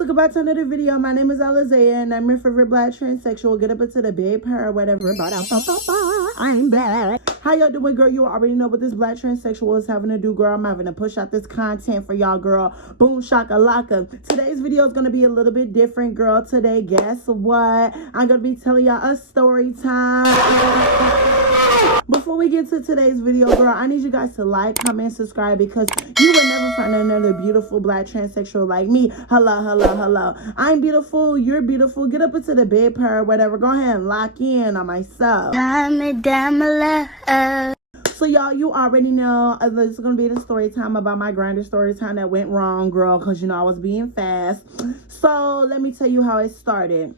welcome back to another video. My name is Alizaya and I'm your favorite black transsexual. Get up into the big pair or whatever. I'm back. How y'all doing, girl? You already know what this black transsexual is having to do, girl. I'm having to push out this content for y'all, girl. Boom shakalaka. Today's video is going to be a little bit different, girl. Today, guess what? I'm going to be telling y'all a story time. Before we get to today's video, girl, I need you guys to like, comment, subscribe, because you will never find another beautiful black transsexual like me. Hello, hello, hello. I'm beautiful. You're beautiful. Get up into the bed pair or whatever. Go ahead and lock in on myself. So, y'all, you already know this is going to be the story time about my grinder story time that went wrong, girl, because, you know, I was being fast. So, let me tell you how it started.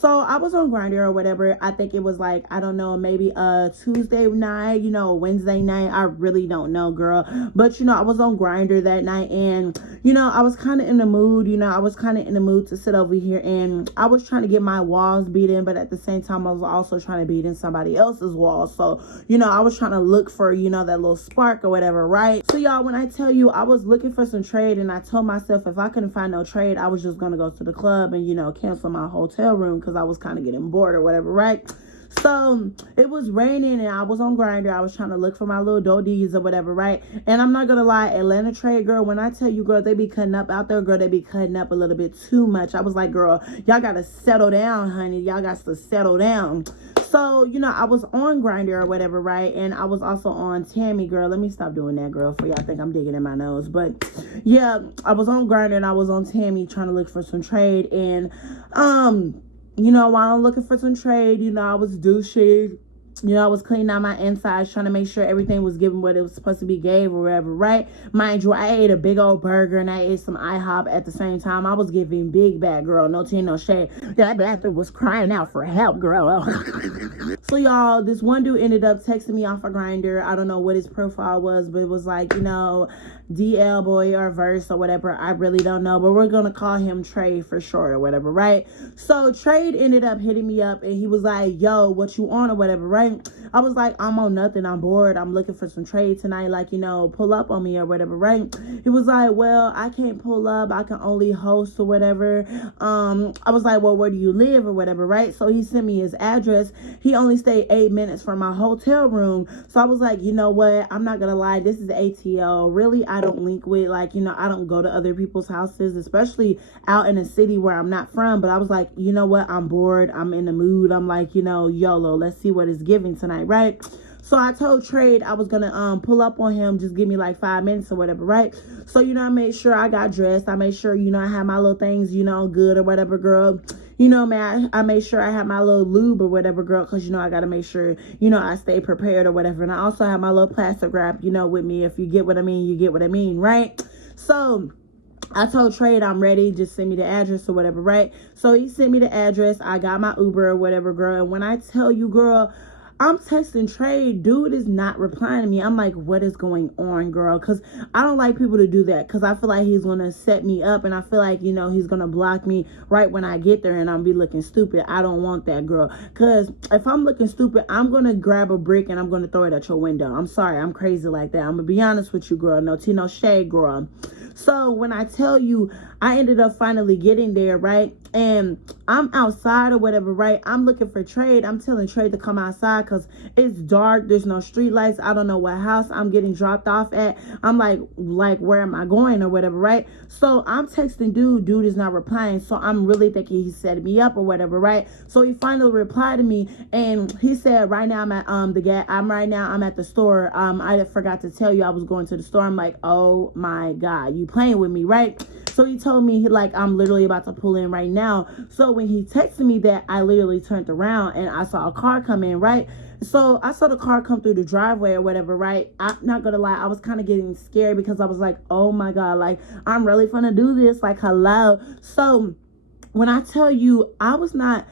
So I was on Grindr or whatever. I think it was like, I don't know, maybe a Tuesday night, you know, Wednesday night. I really don't know, girl. But, you know, I was on Grindr that night and, you know, I was kind of in the mood, to sit over here, and I was trying to get my walls beat in, but at the same time, I was also trying to beat in somebody else's walls. So, you know, I was trying to look for, you know, that little spark or whatever, right? So, y'all, when I tell you I was looking for some trade, and I told myself if I couldn't find no trade, I was just going to go to the club and, you know, cancel my hotel room because I was kind of getting bored or whatever, right? So it was raining and I was on Grindr. I was trying to look for my little dodies or whatever, right? And I'm not gonna lie, Atlanta trade, girl, when I tell you, girl, they be cutting up out there, girl, they be cutting up a little bit too much. I was like, girl, y'all gotta settle down, honey. Y'all got to settle down. So, you know, I was on Grindr or whatever, right? And I was also on Tammy, girl. Let me stop doing that, girl, for y'all think I'm digging in my nose. But yeah, I was on Grindr and I was on Tammy trying to look for some trade. And you know, while I'm looking for some trade, you know, I was douchey. You know, I was cleaning out my insides, trying to make sure everything was given what it was supposed to be gave or whatever, right? Mind you, I ate a big old burger and I ate some IHOP at the same time. I was giving big bad, girl. No tea, no shade. That bathroom was crying out for help, girl. So, y'all, this one dude ended up texting me off of Grindr. I don't know what his profile was, but it was like, you know, DL boy or verse or whatever. I really don't know, but we're going to call him Trade for short or whatever, right? So, Trade ended up hitting me up and he was like, yo, what you on or whatever, right? I was like, I'm on nothing. I'm bored. I'm looking for some trade tonight. Like, you know, pull up on me or whatever, right? He was like, well, I can't pull up. I can only host or whatever. I was like, well, where do you live or whatever, right? So he sent me his address. He only stayed 8 minutes from my hotel room. So I was like, you know what? I'm not going to lie. This is ATL. Really, I don't link with, like, you know, I don't go to other people's houses, especially out in a city where I'm not from. But I was like, you know what? I'm bored. I'm in the mood. I'm like, you know, YOLO. Let's see what it's giving tonight, right? So I told Trade I was gonna pull up on him, just give me like 5 minutes or whatever, right? So, you know, I made sure I got dressed. I made sure, you know, I had my little things, you know, good or whatever, girl. You know, man, I made sure I had my little lube or whatever, girl, because, you know, I got to make sure, you know, I stay prepared or whatever. And I also have my little plastic wrap, you know, with me. If you get what I mean, you get what I mean, right? So I told Trade I'm ready, just send me the address or whatever, right? So he sent me the address. I got my Uber or whatever, girl. And when I tell you, girl, I'm texting Trade, dude is not replying to me. I'm like, what is going on, girl? Because I don't like people to do that, because I feel like he's going to set me up, and I feel like, you know, he's going to block me right when I get there and I'm be looking stupid. I don't want that, girl, because if I'm looking stupid, I'm going to grab a brick and I'm going to throw it at your window. I'm sorry, I'm crazy like that. I'm going to be honest with you, girl. No tea, no shade, girl. So when I tell you, I ended up finally getting there, right? And I'm outside or whatever, right? I'm looking for Trade. I'm telling Trade to come outside because it's dark. There's no street lights. I don't know what house I'm getting dropped off at. I'm like, where am I going or whatever, right? So I'm texting dude. Dude is not replying. So I'm really thinking he set me up or whatever, right? So he finally replied to me and he said, right now I'm at I'm at the store. I forgot to tell you I was going to the store. I'm like, oh my God, you playing with me, right? So he told me, I'm literally about to pull in right now. So when he texted me that, I literally turned around and I saw a car come in, right? So I saw the car come through the driveway or whatever, right? I'm not gonna lie, I was kind of getting scared because I was like, oh my God, like, I'm really gonna do this, like, hello. So when I tell you, I was not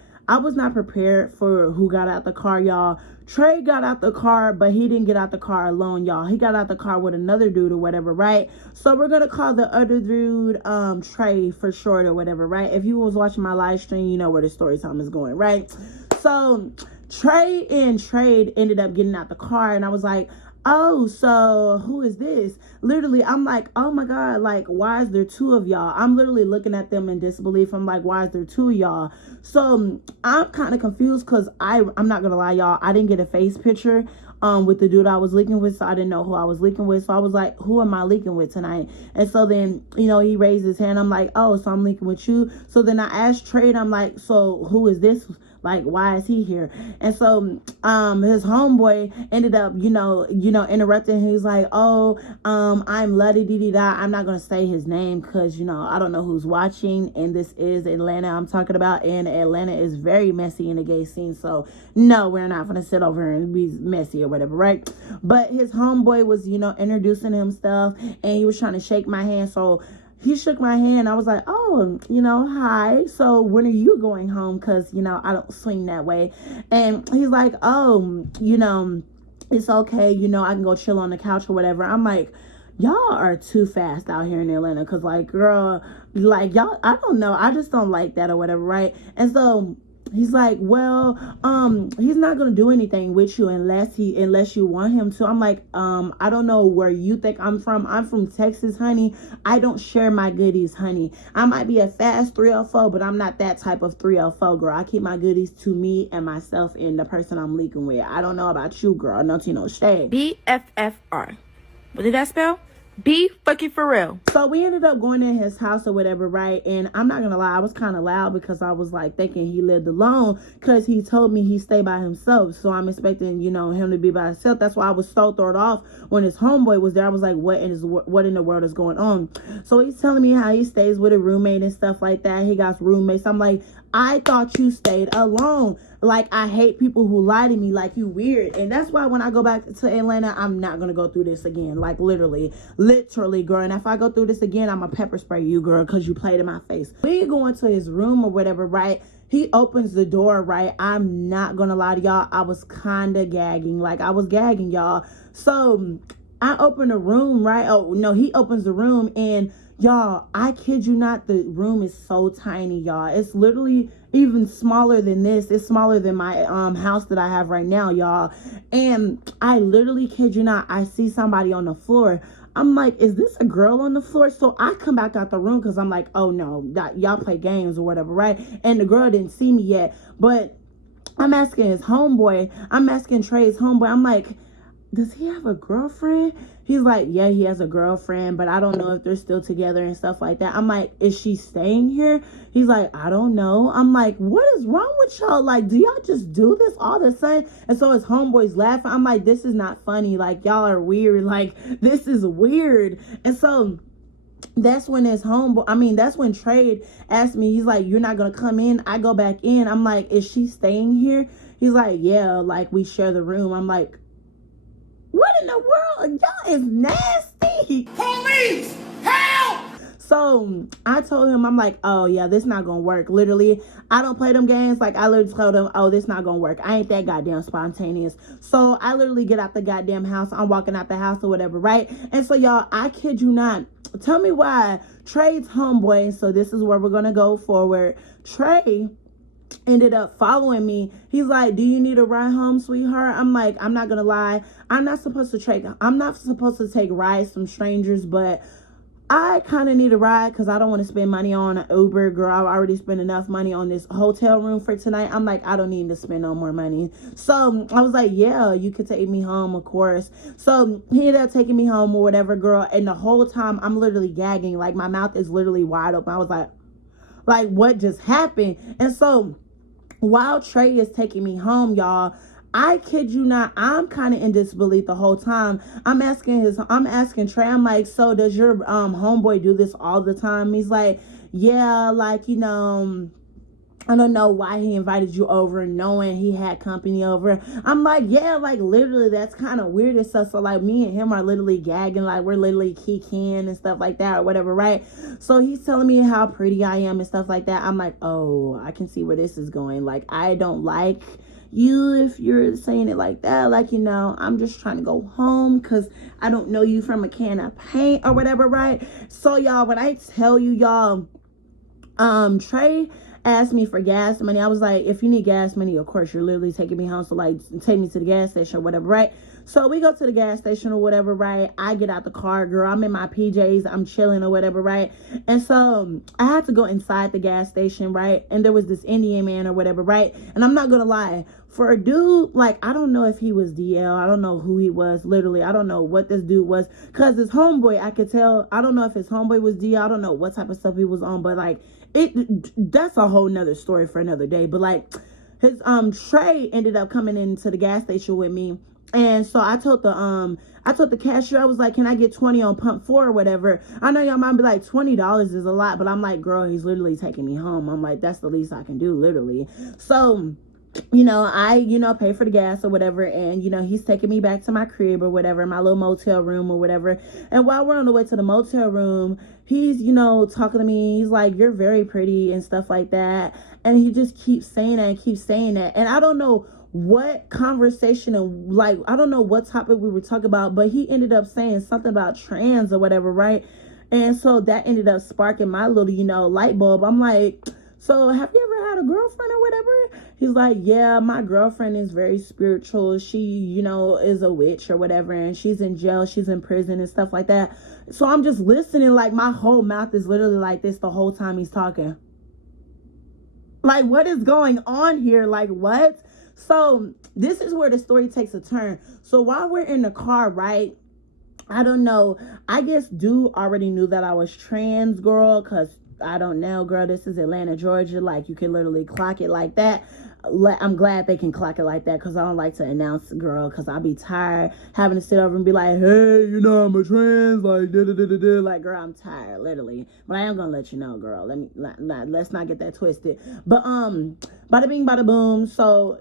prepared for who got out the car, y'all. Trey got out the car, but he didn't get out the car alone, y'all. He got out the car with another dude or whatever, right? So we're gonna call the other dude Trey for short or whatever, right? If you was watching my live stream, you know where the story time is going, right? So Trey and Trade ended up getting out the car, and I was like, oh, so who is this? Literally, I'm like, oh my God, like, why is there two of y'all? I'm literally looking at them in disbelief. I'm like, why is there two of y'all? So I'm kind of confused because I'm not gonna lie, y'all, I didn't get a face picture with the dude I was leaking with, so I didn't know who I was leaking with. So I was like, who am I leaking with tonight? And so then, you know, he raised his hand. I'm like, oh, so I'm leaking with you. So then I asked Trade, I'm like, so who is this? Like, why is he here? And so his homeboy ended up, interrupting. He's like, oh, I'm Luddy-dee-dee-da. I'm not gonna say his name because, I don't know who's watching, and this is Atlanta I'm talking about, and Atlanta is very messy in the gay scene. So no, we're not gonna sit over and be messy or whatever, right? But his homeboy was, introducing himself, and he was trying to shake my hand. So he shook my hand. I was like, oh, hi. So when are you going home? Because, I don't swing that way. And he's like, oh, it's okay. I can go chill on the couch or whatever. I'm like, y'all are too fast out here in Atlanta. Because, like, girl, like, y'all, I don't know. I just don't like that or whatever, right? And so he's like, well, he's not gonna do anything with you unless you want him to. I'm like, I don't know where you think I'm from. I'm from Texas, honey. I don't share my goodies, honey. I might be a fast 304, but I'm not that type of 304, girl. I keep my goodies to me and myself and the person I'm leaking with. I don't know about you, girl. No tea, no shade. BFFR. What did that spell? Be fucking for real. So we ended up going in his house or whatever, right? And I'm not gonna lie, I was kind of loud because I was like thinking he lived alone, because he told me he stayed by himself. So I'm expecting, him to be by himself. That's why I was so thrown off when his homeboy was there. I was like, what in the world is going on? So he's telling me how he stays with a roommate and stuff like that. He got roommates. I'm like, I thought you stayed alone. Like, I hate people who lie to me. Like, you weird. And that's why when I go back to Atlanta, I'm not going to go through this again. Like, literally, girl. And if I go through this again, I'm going to pepper spray you, girl, because you played in my face. We go into his room or whatever, right? He opens the door, right? I'm not going to lie to y'all. I was kind of gagging. Like, I was gagging, y'all. So I open the room, right? Oh, no, he opens the room, and y'all, I kid you not, the room is so tiny, y'all. It's literally even smaller than this. It's smaller than my house that I have right now, y'all. And I literally kid you not, I see somebody on the floor. I'm like, is this a girl on the floor? So I come back out the room because I'm like, oh no, y'all play games or whatever, right? And the girl didn't see me yet. But I'm asking his homeboy, I'm asking Trey's homeboy, I'm like, does he have a girlfriend? He's like, yeah, he has a girlfriend, but I don't know if they're still together and stuff like that. I'm like, is she staying here? He's like, I don't know. I'm like, what is wrong with y'all? Like, do y'all just do this all of a sudden? And so his homeboy's laughing. I'm like, this is not funny. Like, y'all are weird. Like, this is weird. And so that's when that's when Trade asked me, he's like, you're not gonna come in? I go back in. I'm like, is she staying here? He's like, yeah, like, we share the room. I'm like, what in the world? Y'all is nasty. Police! Help! So I told him, I'm like, oh yeah, this not gonna work. Literally, I don't play them games. Like, I literally told him, oh, this not gonna work. I ain't that goddamn spontaneous. So I literally get out the goddamn house. I'm walking out the house or whatever, right? And so y'all, I kid you not, tell me why Trey's homeboy, so this is where we're gonna go forward. Trey ended up following me. He's like, do you need a ride home, sweetheart? I'm like, I'm not gonna lie, I'm not supposed to take rides from strangers, but I kind of need a ride because I don't want to spend money on an Uber, girl. I've already spent enough money on this hotel room for tonight. I'm like, I don't need to spend no more money. So I was like, yeah, you could take me home, of course. So he ended up taking me home or whatever, girl. And the whole time I'm literally gagging. Like, my mouth is literally wide open. I was like, what just happened? And so while Trey is taking me home, y'all, I kid you not, I'm kind of in disbelief the whole time. I'm asking Trey, I'm like, so does your homeboy do this all the time? He's like, yeah, like, I don't know why he invited you over knowing he had company over. I'm like, yeah, like, literally, that's kind of weird and stuff. So, like, me and him are literally gagging, like, we're literally kikiing and stuff like that or whatever, right? So he's telling me how pretty I am and stuff like that. I'm like, oh, I can see where this is going. Like, I don't like you if you're saying it like that. Like, I'm just trying to go home because I don't know you from a can of paint or whatever, right? So, y'all, when I tell you, y'all, Trey asked me for gas money. I was like, if you need gas money, of course, you're literally taking me home, so like, take me to the gas station or whatever, right? So we go to the gas station or whatever, right? I get out the car, girl. I'm in my PJs. I'm chilling or whatever, right? And so I had to go inside the gas station, right? And there was this Indian man or whatever, right? And I'm not going to lie. For a dude, like, I don't know if he was DL. I don't know who he was. Literally, I don't know what this dude was. Because his homeboy, I could tell. I don't know if his homeboy was DL. I don't know what type of stuff he was on. But, like, that's a whole nother story for another day. But, like, his Trey ended up coming into the gas station with me. And so I told the cashier, I was like, can I get 20 on pump 4 or whatever? I know y'all might be like, $20 is a lot. But I'm like, girl, he's literally taking me home. I'm like, that's the least I can do, literally. So I, pay for the gas or whatever. And, he's taking me back to my crib or whatever, my little motel room or whatever. And while we're on the way to the motel room, he's, talking to me. He's like, you're very pretty and stuff like that. And he just keeps saying that and keeps saying that. And I don't know what conversation and like, I don't know what topic we were talking about, but he ended up saying something about trans or whatever, right? And so that ended up sparking my little, light bulb. I'm like, so have you ever had a girlfriend or whatever? He's like, yeah, my girlfriend is very spiritual. She, is a witch or whatever. And she's in jail. She's in prison and stuff like that. So I'm just listening. Like my whole mouth is literally like this the whole time he's talking. Like, what is going on here? Like, what? So this is where the story takes a turn. So while we're in the car, right? I don't know. I guess dude already knew that I was trans, girl, because I don't know, girl. This is Atlanta, Georgia. Like, you can literally clock it like that. I'm glad they can clock it like that because I don't like to announce, girl, because I'll be tired having to sit over and be like, hey, I'm a trans, like, da-da-da-da-da. Like, girl, I'm tired, literally. But I am going to let you know, girl. Let's not get that twisted. But, bada bing, bada boom. So,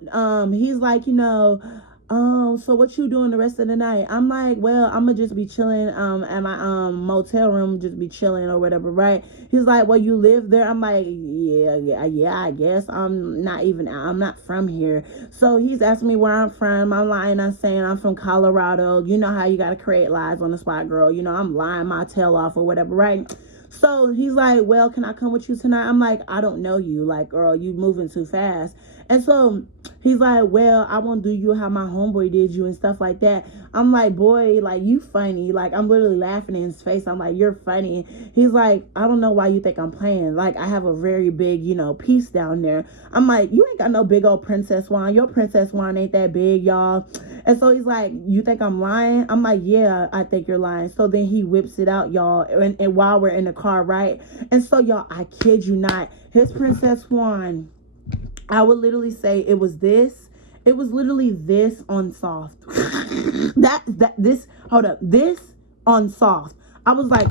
he's like, so what you doing the rest of the night? I'm like, well, I'm gonna just be chilling at my motel room, just be chilling or whatever, right? He's like, well, you live there? I'm like, yeah, I guess. I'm not from here. So he's asking me where I'm from. I'm lying. I'm saying I'm from Colorado. You know how you gotta create lies on the spot, girl. I'm lying my tail off or whatever, right? So he's like, well, can I come with you tonight? I'm like, I don't know you. Like, girl, you moving too fast. And so he's like, well, I won't do you how my homeboy did you and stuff like that. I'm like, boy, like, you funny. Like, I'm literally laughing in his face. I'm like, you're funny. He's like, I don't know why you think I'm playing. Like, I have a very big, piece down there. I'm like, you ain't got no big old princess wine. Your princess wine ain't that big, y'all. And so he's like, you think I'm lying? I'm like, yeah, I think you're lying. So then he whips it out, y'all. And while we're in the car, right? And so, y'all, I kid you not, his princess wine, I would literally say it was literally this on soft. This on soft. I was like,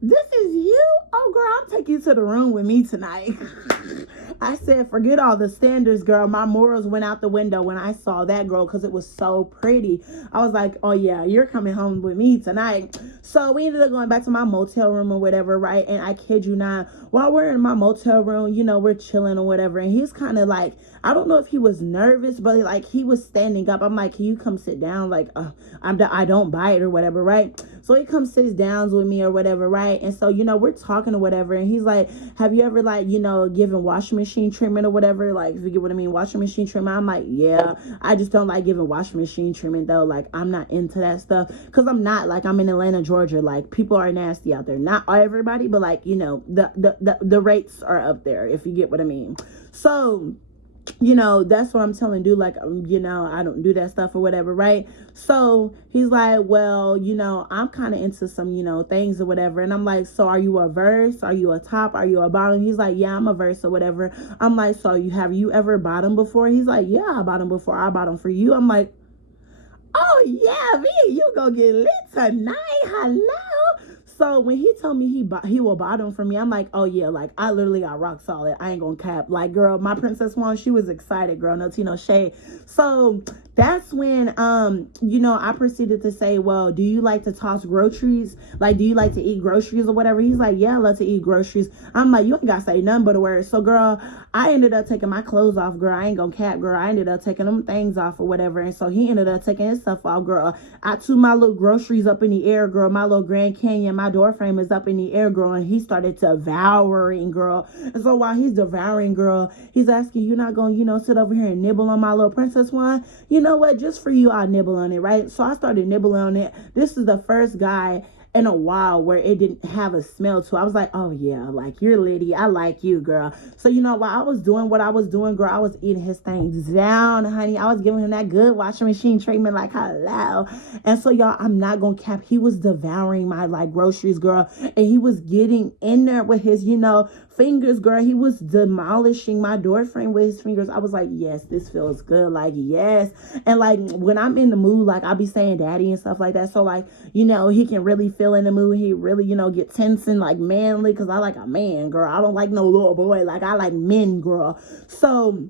this is you? Oh, girl, I'll take you to the room with me tonight. I said, forget all the standards, girl. My morals went out the window when I saw that, girl, because it was so pretty. I was like, oh, yeah, you're coming home with me tonight. So we ended up going back to my motel room or whatever, right? And I kid you not, while we're in my motel room, we're chilling or whatever. And he's kind of like, I don't know if he was nervous, but like he was standing up. I'm like, can you come sit down? Like, I don't bite or whatever, right? So he comes sits down with me or whatever, right? And so, we're talking or whatever. And he's like, have you ever like, given washing machine treatment or whatever? Like, if you get what I mean, washing machine treatment. I'm like, yeah, I just don't like giving washing machine treatment though. Like, I'm not into that stuff because I'm not, like, I'm in Atlanta, Georgia. Like, people are nasty out there. Not everybody, but like, the rates are up there, if you get what I mean. So, that's what I'm telling dude, like, I don't do that stuff or whatever, right? So he's like, well, I'm kind of into some, things or whatever. And I'm like, so are you a verse? Are you a top? Are you a bottom? He's like, yeah, I'm a verse or whatever. I'm like, so have you ever bottomed before? He's like, yeah, I bottomed before. I bottomed for you. I'm like, oh yeah, me and you gonna get lit tonight. Hello. So when he told me he will bottom for me, I'm like, oh yeah, like I literally got rock solid. I ain't gonna cap. Like, girl, my princess one, she was excited, girl. No tea, no shade. So that's when I proceeded to say, well, do you like to toss groceries? Like, do you like to eat groceries or whatever? He's like, yeah, I love to eat groceries. I'm like, you ain't gotta say nothing but a word. So girl, I ended up taking my clothes off, girl. I ain't gonna cap, girl. I ended up taking them things off or whatever. And so he ended up taking his stuff off, girl. I threw my little groceries up in the air, girl. My little Grand Canyon, my my door frame is up in the air, girl, and he started devouring, girl. And so while he's devouring, girl, he's asking, you're not going to, sit over here and nibble on my little princess one? You know what? Just for you, I'll nibble on it, right? So I started nibbling on it. This is the first guy in a while where it didn't have a smell to it. I was like, oh yeah, like, you're litty. I like you, girl. So, while I was doing what I was doing, girl, I was eating his things down, honey. I was giving him that good washing machine treatment, like, hello. And so, y'all, I'm not gonna cap. He was devouring my, like, groceries, girl. And he was getting in there with his, fingers, girl. He was demolishing my door frame with his fingers. I was like, yes, this feels good. Like, yes. And, like, when I'm in the mood, like, I'll be saying daddy and stuff like that. So, like, he can really feel in the mood. He really, get tense and, like, manly, because I like a man, girl. I don't like no little boy. Like, I like men, girl. So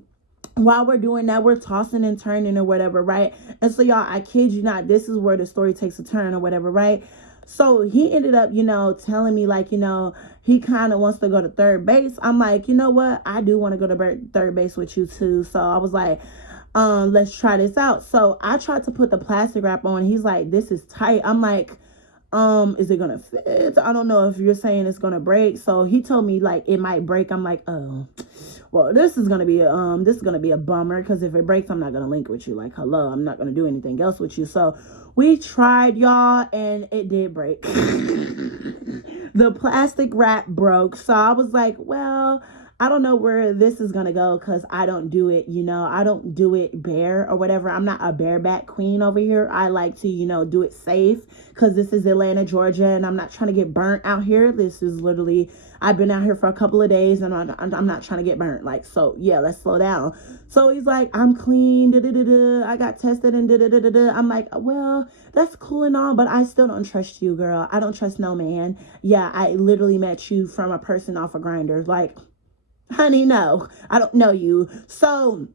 while we're doing that, we're tossing and turning or whatever, right? And so, y'all, I kid you not, this is where the story takes a turn or whatever, right? So he ended up, telling me, like, he kind of wants to go to third base. I'm like, you know what? I do want to go to third base with you too. So I was like, let's try this out. So I tried to put the plastic wrap on. He's like, this is tight. I'm like, is it gonna fit? I don't know if you're saying it's gonna break. So he told me, like, it might break. I'm like, oh, well, this is gonna be a bummer, because if it breaks, I'm not gonna link with you. Like, hello, I'm not gonna do anything else with you. So we tried, y'all, and it did break. The plastic wrap broke. So I was like, well, I don't know where this is going to go, because I don't do it, I don't do it bare or whatever. I'm not a bareback queen over here. I like to, do it safe, because this is Atlanta, Georgia, and I'm not trying to get burnt out here. This is literally, I've been out here for a couple of days, and I'm not trying to get burnt. Like, so yeah, let's slow down. So he's like, I'm clean, I got tested and I'm like, well, that's cool and all, but I still don't trust you, girl. I don't trust no man. Yeah, I literally met you from a person off of Grindr. Like, honey, no, I don't know you. So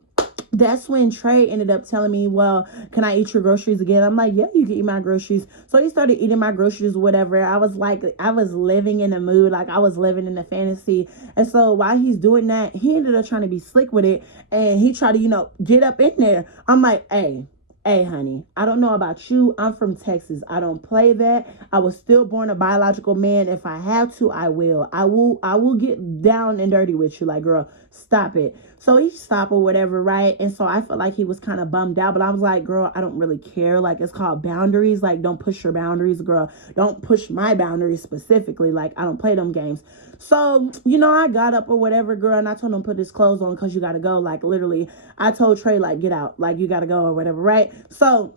that's when Trey ended up telling me, well, can I eat your groceries again? I'm like, yeah, you can eat my groceries. So he started eating my groceries, whatever. I was like, I was living in the mood. Like, I was living in the fantasy. And so while he's doing that, he ended up trying to be slick with it. And he tried to, get up in there. I'm like, hey, honey, I don't know about you. I'm from Texas. I don't play that. I was still born a biological man. If I have to, I will. I will get down and dirty with you. Like, girl, stop it. So he stopped or whatever, right? And so I felt like he was kind of bummed out, but I was like, girl, I don't really care. Like, it's called boundaries. Like, don't push your boundaries, girl. Don't push my boundaries specifically. Like, I don't play them games. So, I got up or whatever, girl, and I told him, put his clothes on, because you got to go. Like, literally, I told Trey, like, get out. Like, you got to go or whatever, right? So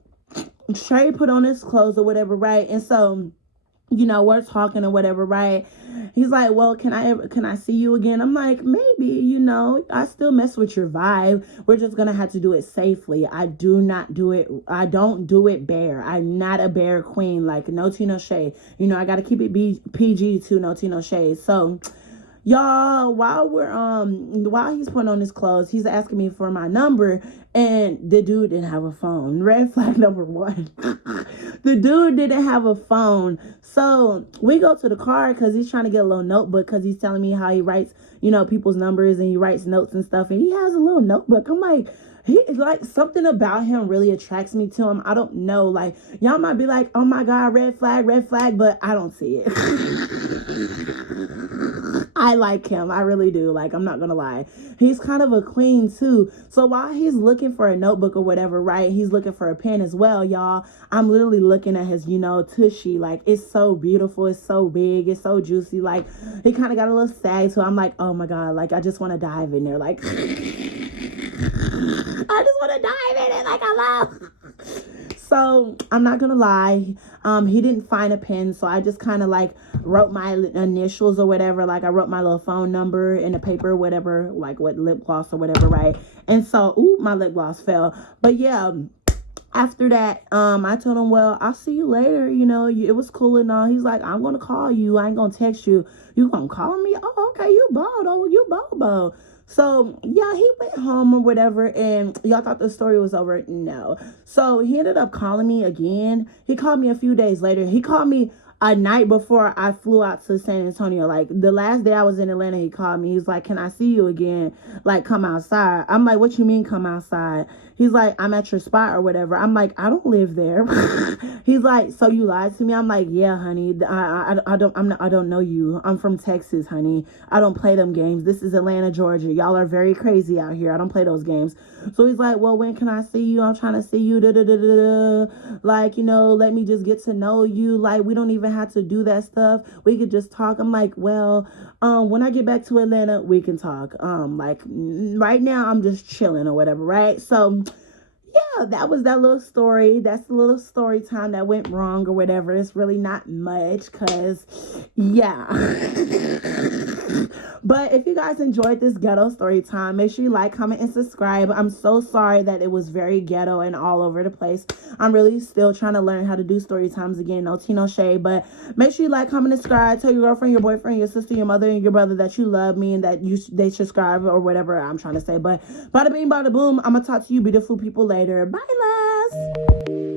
Trey put on his clothes or whatever, right? And so, we're talking or whatever, right? He's like, well, can I see you again? I'm like, maybe, I still mess with your vibe. We're just going to have to do it safely. I don't do it bare. I'm not a bare queen. Like, no tea, no shade. I got to keep it PG too, no tea, no shade. So, y'all, while he's putting on his clothes, he's asking me for my number, and the dude didn't have a phone. Red flag number one. The dude didn't have a phone. So we go to the car, because he's trying to get a little notebook, because he's telling me how he writes, people's numbers, and he writes notes and stuff, and he has a little notebook. I'm like, something about him really attracts me to him. I don't know. Like, y'all might be like, oh my God, red flag, but I don't see it. I like him. I really do. Like, I'm not gonna lie. He's kind of a queen too. So while he's looking for a notebook or whatever, right, he's looking for a pen as well, y'all. I'm literally looking at his, tushy. Like, it's so beautiful. It's so big. It's so juicy. Like, he kind of got a little sag. So I'm like, oh my God, like, I just want to dive in there. Like, I just want to dive in it. Like, I love. So I'm not gonna lie, he didn't find a pen, so I just kind of like wrote my initials or whatever. Like, I wrote my little phone number in the paper or whatever, like what lip gloss or whatever, right? And so, ooh, my lip gloss fell. But yeah, after that, I told him, well, I'll see you later. It was cool and all. He's like, I'm gonna call you. I ain't gonna text you. You gonna call me? Oh, okay. You bold. Oh, you bold. So, yeah, he went home or whatever, and y'all thought the story was over. No. So he ended up calling me again. He called me a few days later. He called me a night before I flew out to San Antonio. Like the last day I was in Atlanta, he called me. He's like, can I see you again? Like, come outside. I'm like, what you mean come outside? He's like, I'm at your spot or whatever. I'm like, I don't live there. He's like, so you lied to me? I'm like, yeah, honey. I don't know you. I'm from Texas, honey. I don't play them games. This is Atlanta, Georgia. Y'all are very crazy out here. I don't play those games. So he's like, well, when can I see you? I'm trying to see you. Like, you know, let me just get to know you. Like, we don't even have to do that stuff. We could just talk. I'm like, well, when I get back to Atlanta, we can talk. Like right now I'm just chilling or whatever, right? So yeah, that was that little story. That's a little story time that went wrong or whatever. It's really not much because, yeah. But if you guys enjoyed this ghetto story time, make sure you like, comment, and subscribe. I'm so sorry that it was very ghetto and all over the place. I'm really still trying to learn how to do story times again. No tea, no shade. But make sure you like, comment, and subscribe. Tell your girlfriend, your boyfriend, your sister, your mother, and your brother that you love me and that they subscribe or whatever I'm trying to say. But bada bing, bada boom. I'm going to talk to you beautiful people later. Bye, loves.